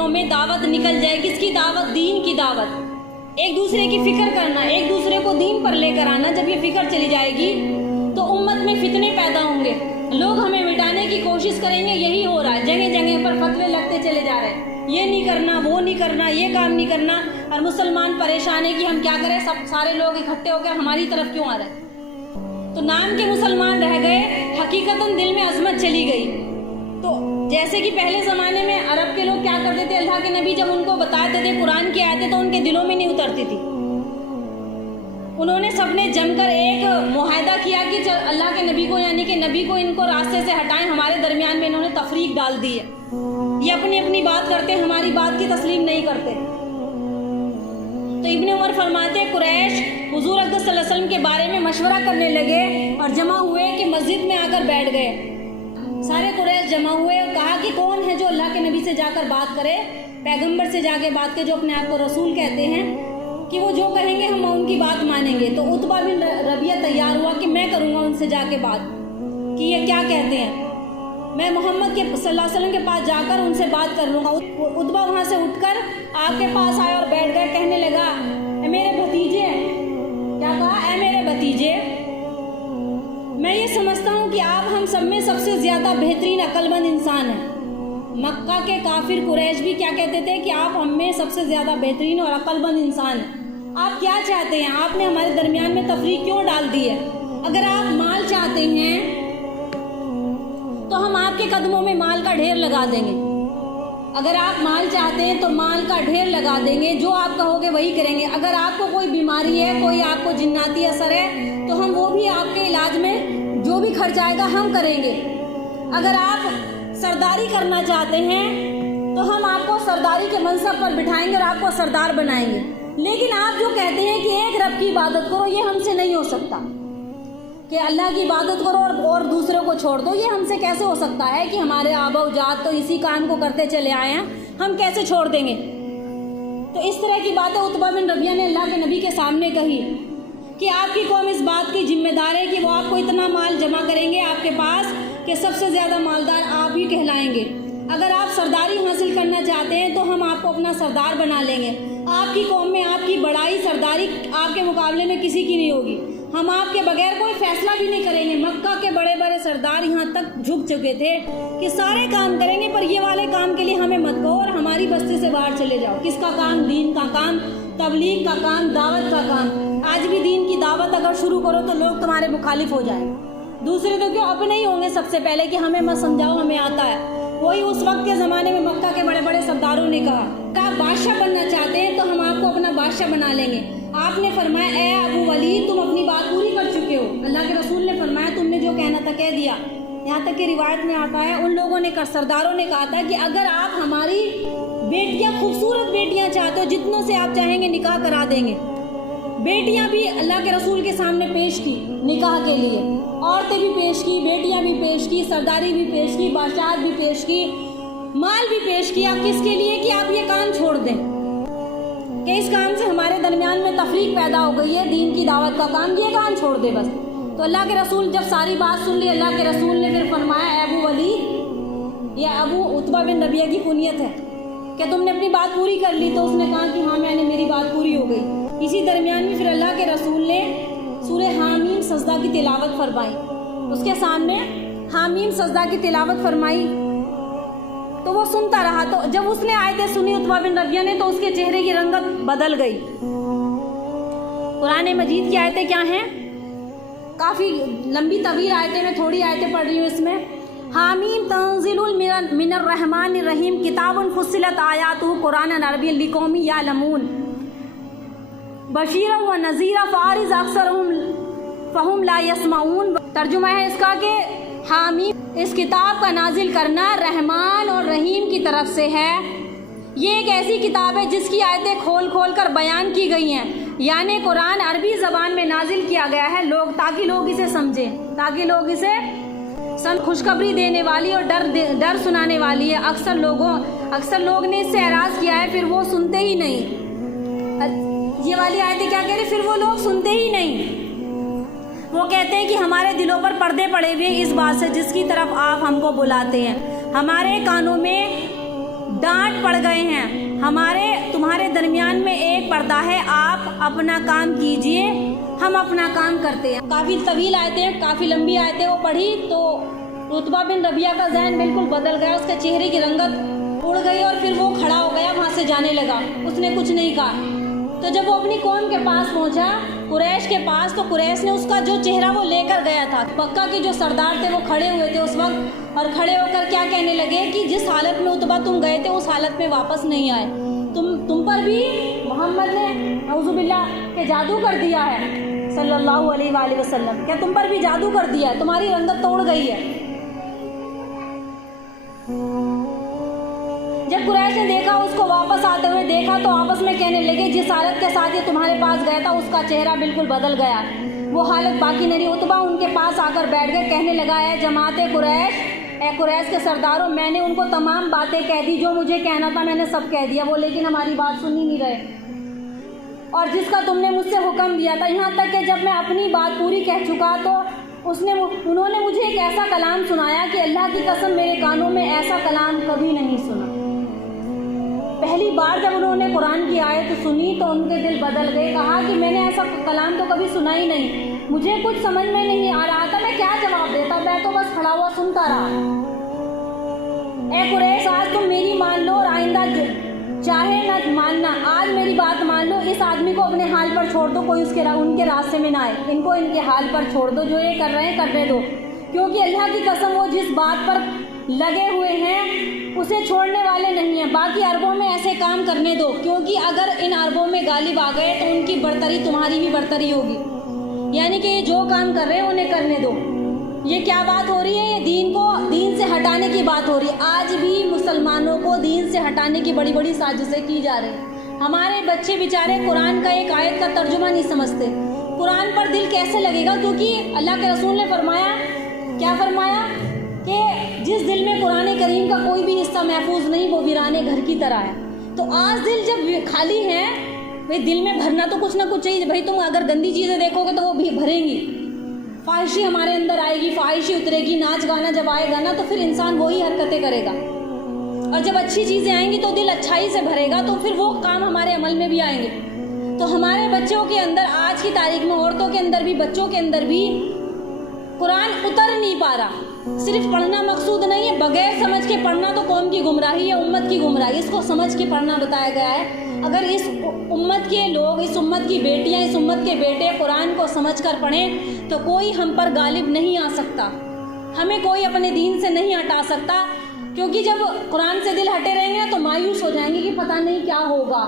دلوں میں دعوت نکل جائے. کس کی دعوت؟ دین کی دعوت. ایک دوسرے کی فکر کرنا, ایک دوسرے کو دین پر لے کر آنا. جب یہ فکر چلی جائے گی تو امت میں فتنے پیدا ہوں گے, لوگ ہمیں مٹانے کی کوشش کریں گے. یہی ہو رہا ہے, جگہ جگہ پر فتوے لگتے چلے جا رہے ہیں, یہ نہیں کرنا, وہ نہیں کرنا, یہ کام نہیں کرنا, اور مسلمان پریشان ہے کہ ہم کیا کریں, سب سارے لوگ اکٹھے ہو کر ہماری طرف کیوں آ رہے ہیں. تو نام کے مسلمان رہ گئے, حقیقتاً دل میں عظمت چلی گئی. تو جیسے کہ پہلے زمانے میں عرب کے لوگ کیا کرتے تھے, اللہ کے نبی جب ان کو بتاتے تھے قرآن کی آیتیں تو ان کے دلوں میں نہیں اترتی تھی. انہوں نے سب نے جم کر ایک معاہدہ کیا کہ اللہ کے نبی کو, یعنی کہ نبی کو, ان کو راستے سے ہٹائیں. ہمارے درمیان میں انہوں نے تفریق ڈال دی ہے. یہ اپنی اپنی بات کرتے, ہماری بات کی تسلیم نہیں کرتے. تو ابن عمر فرماتے قریش حضور اقدس صلی اللہ علیہ وسلم کے بارے میں مشورہ کرنے لگے اور جمع ہوئے کہ مسجد میں آ کر بیٹھ گئے. سارے قریش جمع ہوئے اور کہا کہ کون ہے جو اللہ کے نبی سے جا کر بات کرے, پیغمبر سے جا کے بات کرے, جو اپنے آپ کو رسول کہتے ہیں, کہ وہ جو کہیں گے ہم ان کی بات مانیں گے. تو عتبہ بن ربیعہ تیار ہوا کہ میں کروں گا ان سے جا کے بات, کہ یہ کیا کہتے ہیں, میں محمد کے صلی اللہ علیہ وسلم کے پاس جا کر ان سے بات کر لوں گا. عتبہ وہاں سے اٹھ کر آپ کے پاس آیا اور بیٹھ گئے. کہنے لگا اے میرے بھتیجے, کیا کہا, اے میرے بھتیجے, میں یہ سمجھتا ہوں کہ آپ ہم سب میں سب سے زیادہ بہترین عقل مند انسان ہیں. مکہ کے کافر قریش بھی کیا کہتے تھے کہ آپ ہم میں سب سے زیادہ بہترین اور عقل مند انسان ہیں. آپ کیا چاہتے ہیں, آپ نے ہمارے درمیان میں تفریق کیوں ڈال دی ہے. اگر آپ مال چاہتے ہیں تو ہم آپ کے قدموں میں مال کا ڈھیر لگا دیں گے. اگر آپ مال چاہتے ہیں تو مال کا ڈھیر لگا دیں گے, جو آپ کہو گے وہی کریں گے. اگر آپ کو کوئی بیماری ہے, کوئی آپ کو جناتی اثر ہے, تو ہم وہ بھی آپ کے علاج میں جو بھی خرچ آئے گا ہم کریں گے. اگر آپ سرداری کرنا چاہتے ہیں تو ہم آپ کو سرداری کے منصب پر بٹھائیں گے اور آپ کو سردار بنائیں گے. لیکن آپ جو کہتے ہیں کہ ایک رب کی عبادت کرو, یہ ہم سے نہیں ہو سکتا. کہ اللہ کی عبادت کرو اور دوسروں کو چھوڑ دو, یہ ہم سے کیسے ہو سکتا ہے کہ ہمارے آبا و اجداد تو اسی کام کو کرتے چلے آئے ہیں, ہم کیسے چھوڑ دیں گے. تو اس طرح کی باتیں عتبہ بن ربیعہ نے اللہ کے نبی کے سامنے کہی کہ آپ کی قوم اس بات کی ذمہ دار ہے کہ وہ آپ کو اتنا مال جمع کریں گے آپ کے پاس کہ سب سے زیادہ مالدار آپ ہی کہلائیں گے. اگر آپ سرداری حاصل کرنا چاہتے ہیں تو ہم آپ کو اپنا سردار بنا لیں گے. آپ کی قوم میں آپ کی بڑائی سرداری آپ کے مقابلے میں کسی کی نہیں ہوگی. ہم آپ کے بغیر کوئی فیصلہ بھی نہیں کریں گے. مکہ کے بڑے بڑے سردار یہاں تک جھک چکے تھے کہ سارے کام کریں گے, پر یہ والے کام کے لیے ہمیں مت کہو اور ہماری بستی سے باہر چلے جاؤ. کس کا کام؟ دین کا کام, تبلیغ کا کام, دعوت کا کام. آج بھی دین کی دعوت اگر شروع کرو تو لوگ تمہارے مخالف ہو جائیں. دوسرے تو کیوں اپنے ہی ہوں گے سب سے پہلے کہ ہمیں مت سمجھاؤ, ہمیں آتا ہے. وہی اس وقت کے زمانے میں مکہ کے بڑے بڑے سرداروں نے کہا کہ آپ بادشاہ بننا چاہتے ہیں تو ہم آپ کو اپنا بادشاہ بنا لیں گے. آپ نے فرمایا اے ابو ولید, تم اپنی بات پوری کر چکے ہو. اللہ کے رسول نے فرمایا تم نے جو کہنا تھا کہہ دیا. یہاں تک کہ روایت میں آتا ہے ان لوگوں نے, سرداروں نے کہا تھا کہ اگر آپ ہماری بیٹیاں, خوبصورت بیٹیاں چاہتے ہو, جتنوں سے آپ چاہیں گے نکاح کرا دیں گے. بیٹیاں بھی اللہ کے رسول کے سامنے پیش کی نکاح کے لیے, عورتیں بھی پیش کی, بیٹیاں بھی پیش کی, سرداری بھی پیش کی, بادشاہت بھی پیش کی, مال بھی پیش کیا. کس کے لیے؟ کہ آپ یہ کام چھوڑ دیں, کہ اس کام سے ہمارے درمیان میں تفریق پیدا ہو گئی ہے. دین کی دعوت کا کام, یہ کام چھوڑ دے بس. تو اللہ کے رسول جب ساری بات سن لی, اللہ کے رسول نے پھر فرمایا اے ابو ولید, یہ ابو عتبہ بن ربیعہ کی کنیت ہے, کہ تم نے اپنی بات پوری کر لی. تو اس نے کہا کہ ہاں میں نے, میری بات پوری ہو گئی. اسی درمیان میں پھر اللہ کے رسول نے سورہ حامیم سجدہ کی تلاوت فرمائی. اس کے سامنے حامیم سجدہ کی تلاوت فرمائی تو وہ سنتا رہا. تو جب اس نے آیتیں سنی عتبہ بن ربیعہ نے, تو اس کے چہرے کی رنگت بدل گئی. قرآن مجید کی آیتیں کیا ہیں, کافی لمبی طویل آیتیں, میں تھوڑی آیتیں پڑھ رہی ہوں اس میں. حامیم تنزیل من الرحمن الرحیم کتاب فصلت آیاتہ قرآن عربی لقوم یعلمون بشیرا و نذیرا فاعرض اکثرهم فهم لا يسمعون. ترجمہ ہے اس کا کہ حامیم, اس کتاب کا نازل کرنا رحمان اور رحیم کی طرف سے ہے. یہ ایک ایسی کتاب ہے جس کی آیتیں کھول کھول کر بیان کی گئی ہیں. یعنی قرآن عربی زبان میں نازل کیا گیا ہے تاکہ لوگ اسے سمجھیں, تاکہ لوگ اسے خوشخبری دینے والی اور ڈر سنانے والی ہے. اکثر لوگ نے اس سے اعراض کیا ہے, پھر وہ سنتے ہی نہیں. یہ والی آیتیں کیا کہہ رہی, پھر وہ لوگ سنتے ہی نہیں. وہ کہتے ہیں کہ ہمارے دلوں پر پردے پڑے ہوئے اس بات سے جس کی طرف آپ ہم کو بلاتے ہیں. ہمارے کانوں میں ڈانٹ پڑ گئے ہیں، تمہارے درمیان میں ایک پردہ ہے، آپ اپنا کام کیجئے، ہم اپنا کام کرتے ہیں۔ کافی طویل آیتیں، کافی لمبی آیتیں وہ پڑھی تو عتبہ بن ربیعہ کا ذہن بالکل بدل گیا، اس کے چہرے کی رنگت اڑ گئی اور پھر وہ کھڑا ہو گیا، وہاں سے جانے لگا، اس نے کچھ نہیں کہا۔ تو جب وہ اپنی قوم کے پاس پہنچا، قریش کے پاس، تو قریش نے اس کا جو چہرہ وہ لے کر گیا تھا، مکہ کے جو سردار تھے وہ کھڑے ہوئے تھے اس وقت، اور کھڑے ہو کر کیا کہنے لگے کہ جس حالت میں عتبہ تم گئے تھے اس حالت میں واپس نہیں آئے، تم پر بھی محمد نے اعوذ باللہ کہ جادو کر دیا ہے صلی اللہ علیہ وآلہ وسلم، کیا تم پر بھی جادو کر دیا ہے، تمہاری رنگت توڑ گئی ہے۔ جب قریش نے دیکھا، اس کو واپس آتے ہوئے دیکھا، تو آپس میں کہنے لگے جس حالت کے ساتھ یہ تمہارے پاس گیا تھا اس کا چہرہ بالکل بدل گیا، وہ حالت باقی نہیں۔ عتبہ ان کے پاس آ کر بیٹھ گئے، کہنے لگا اے جماعت قریش، اے قریش کے سرداروں، میں نے ان کو تمام باتیں کہہ دی جو مجھے کہنا تھا، میں نے سب کہہ دیا، وہ لیکن ہماری بات سن ہی نہیں رہے، اور جس کا تم نے مجھ سے حکم دیا تھا، یہاں تک کہ جب میں اپنی بات پوری کہہ چکا تو انہوں نے مجھے ایک ایسا کلام سنایا کہ اللہ کی قسم میرے کانوں میں ایسا کلام کبھی نہیں سنا۔ پہلی بار جب انہوں نے قرآن کی آیت سنی تو ان کے دل بدل گئے، کہا کہ میں نے ایسا کلام تو کبھی سنا ہی نہیں، مجھے کچھ سمجھ میں نہیں آ رہا تھا، میں کیا جواب دیتا، میں تو بس کھڑا ہوا سنتا رہا۔ اے قریش، آج تم میری مان لو اور آئندہ چاہے نہ ماننا، آج میری بات مان لو، اس آدمی کو اپنے حال پر چھوڑ دو، کوئی ان کے راستے میں نہ آئے، ان کو ان کے حال پر چھوڑ دو، جو یہ کر رہے ہیں کرنے دو، کیونکہ اللہ کی قسم وہ جس بات پر لگے ہوئے ہیں اسے چھوڑنے والے نہیں ہیں، باقی عربوں میں ایسے کام کرنے دو، کیونکہ اگر ان عربوں میں غالب آ گئے تو ان کی برتری تمہاری بھی برتری ہوگی، یعنی کہ یہ جو کام کر رہے ہیں انہیں کرنے دو۔ یہ کیا بات ہو رہی ہے؟ یہ دین سے ہٹانے کی بات ہو رہی ہے۔ آج بھی مسلمانوں کو دین سے ہٹانے کی بڑی بڑی سازشیں کی جا رہی ہیں۔ ہمارے بچے بیچارے قرآن کا ایک آیت کا ترجمہ نہیں سمجھتے، قرآن پر دل کیسے لگے گا؟ کیونکہ اللہ کے رسول نے فرمایا، کیا فرمایا کہ جس دل میں قرآن کریم کا کوئی بھی حصہ محفوظ نہیں وہ ویرانے گھر کی طرح ہے۔ تو آج دل جب خالی ہے، بھئی دل میں بھرنا تو کچھ نہ کچھ چاہیے، بھئی تم اگر گندی چیزیں دیکھو گے تو وہ بھی بھریں گی، فحاشی ہمارے اندر آئے گی، فحاشی اترے گی، ناچ گانا جب آئے گا نا تو پھر انسان وہی حرکتیں کرے گا، اور جب اچھی چیزیں آئیں گی تو دل اچھائی سے بھرے گا، تو پھر وہ کام ہمارے عمل میں بھی آئیں گے۔ تو ہمارے بچوں کے اندر آج کی تاریخ میں، عورتوں کے اندر بھی، بچوں کے اندر بھی قرآن اتر نہیں پا رہا۔ صرف پڑھنا مقصود نہیں ہے، بغیر سمجھ کے پڑھنا تو قوم کی گمراہی ہے، امت کی گمراہی، اس کو سمجھ کے پڑھنا بتایا گیا ہے۔ اگر اس امت کے لوگ، اس امت کی بیٹیاں، اس امت کے بیٹے قرآن کو سمجھ کر پڑھیں تو کوئی ہم پر غالب نہیں آ سکتا، ہمیں کوئی اپنے دین سے نہیں ہٹا سکتا، کیونکہ جب قرآن سے دل ہٹے رہیں گے تو مایوس ہو جائیں گے کہ پتہ نہیں کیا ہوگا۔